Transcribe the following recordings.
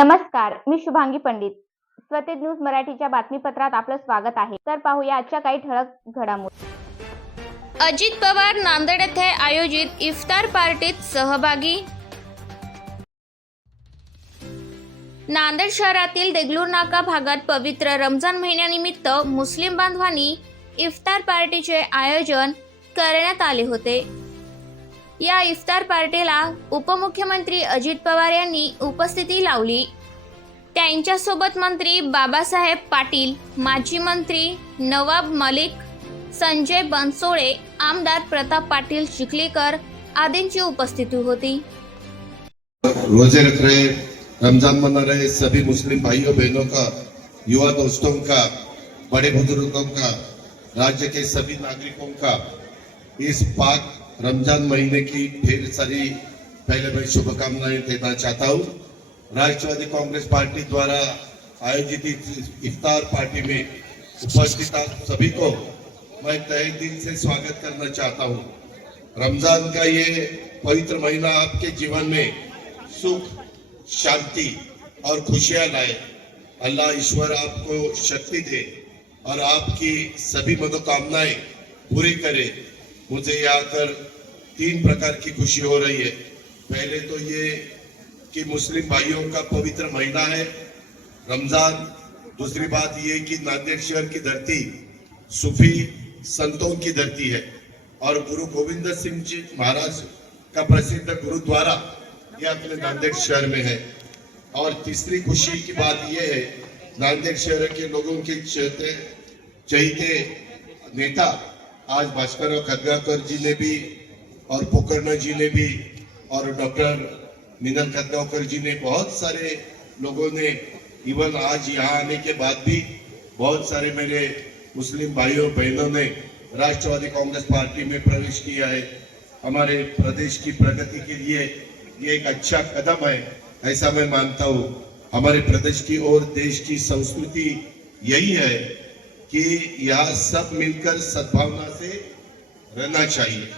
नमस्कार मी शुभांगी पंडित. स्वतेज न्यूज मराठीच्या बातमीपत्रात आपलं स्वागत आहे. तर पाहूया आजच्या काही ठळक घडामोडी. अजित पवार नांदेड येथे आयोजित इफ्तार पार्टीत सहभागी. नांदेड शहरातील देगलूर नाका भागात पवित्र रमजान महिन्यानिमित्त मुस्लिम बांधवांनी इफ्तार पार्टीचे आयोजन करण्यात आले होते. या इफ्तार पार्टीला उपमुख्यमंत्री अजित पवार यांनी उपस्थिती लावली. त्यांच्यासोबत मंत्री बाबासाहेब पाटील माजी मंत्री नवाब मलिक संजय बनसोळे आमदार प्रताप पाटील चिखलीकर आदींची उपस्थिती होती. रोजे रख रहे रमजान मना रहे सभी मुस्लिम भाइयों बहनों का युवा दोस्तों का बड़े बुजुर्गों का राज्य के सभी नागरिकों का इस पाक रमज़ान महीने की ढेर सारी पहले मैं शुभकामनाएँ देना चाहता हूँ। राष्ट्रवादी कांग्रेस पार्टी द्वारा आयोजित इफ्तार पार्टी में उपस्थित सभी को मैं तहे दिल से स्वागत करना चाहता हूँ। रमज़ान का ये पवित्र महीना आपके जीवन में सुख, शांति और खुशियाँ लाए। अल्लाह ईश्वर आपको शक्ति दे और आपकी सभी मनोकामनाएँ पूरी करे। मुझे यहाँ कर तीन प्रकार की खुशी हो रही है। पहले तो ये कि मुस्लिम भाइयों का पवित्र महीना है, रमज़ान। दूसरी बात ये कि नांदेड़ शहर की धरती सूफी संतों की धरती है। और गुरु गोविंद सिंह जी महाराज का प्रसिद्ध गुरुद्वारा ये अपने नांदेड़ शहर में है। और तीसरी खुशी की बात यह है, नांदेड़ शहर के लोगों के चहते चहीते नेता आज भास्कर खदगाकर जी ने भी और पोकरना जी ने भी, और डॉक्टर मिनल खदगावकर जी ने बहुत सारे लोगों ने इवन आज यहाँ आने के बाद भी बहुत सारे मेरे मुस्लिम भाइयों, बहनों ने राष्ट्रवादी कांग्रेस पार्टी में प्रवेश किया है। हमारे प्रदेश की प्रगति के लिए ये एक अच्छा कदम है, ऐसा मैं मानता हूँ। हमारे प्रदेश की और देश की संस्कृति यही है कि यहाँ सब मिलकर सद्भावना से रहना चाहिए।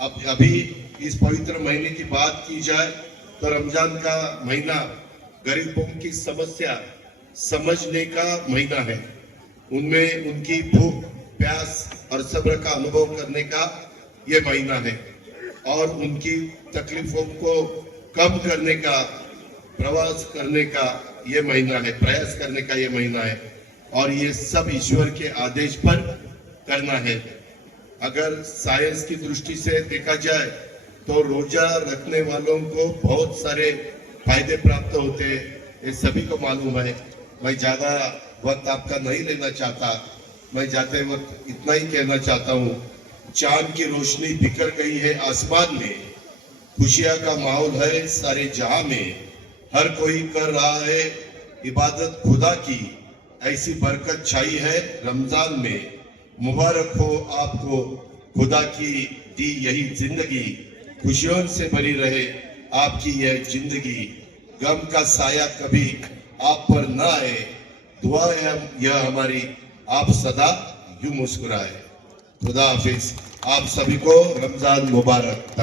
अब अभी इस पवित्र महीने की बात की जाए तो रमज़ान का महीना गरीबों की समस्या समझने का महीना है। उनमें उनकी भूख, प्यास और सब्र का अनुभव करने का ये महीना है। और उनकी तकलीफों को कम करने का, प्रवास करने का ये महीना है, प्रयास करने का ये महीना है। और ये सब ईश्वर के आदेश पर करना है। अगर साइंस की दृष्टि से देखा जाए तो रोजा रखने वालों को बहुत सारे फ़ायदे प्राप्त होते हैं। ये सभी को मालूम है। मैं ज़्यादा वक्त आपका नहीं लेना चाहता। मैं जाते वक्त इतना ही कहना चाहता हूँ, चाँद की रोशनी बिखर गई है आसमान में। खुशियाँ का माहौल है सारे जहाँ में। हर कोई कर रहा है इबादत खुदा की। ऐसी बरकत छाई है रमज़ान में। मुबारक हो आपको। खुदा की दी यही ज़िंदगी खुशियों से भरी रहे। आपकी यह ज़िंदगी गम का साया कभी आप पर ना आए। दुआ है यह हमारी, आप सदा यू मुस्कुराए। खुदा हाफिज, आप सभी को रमज़ान मुबारक।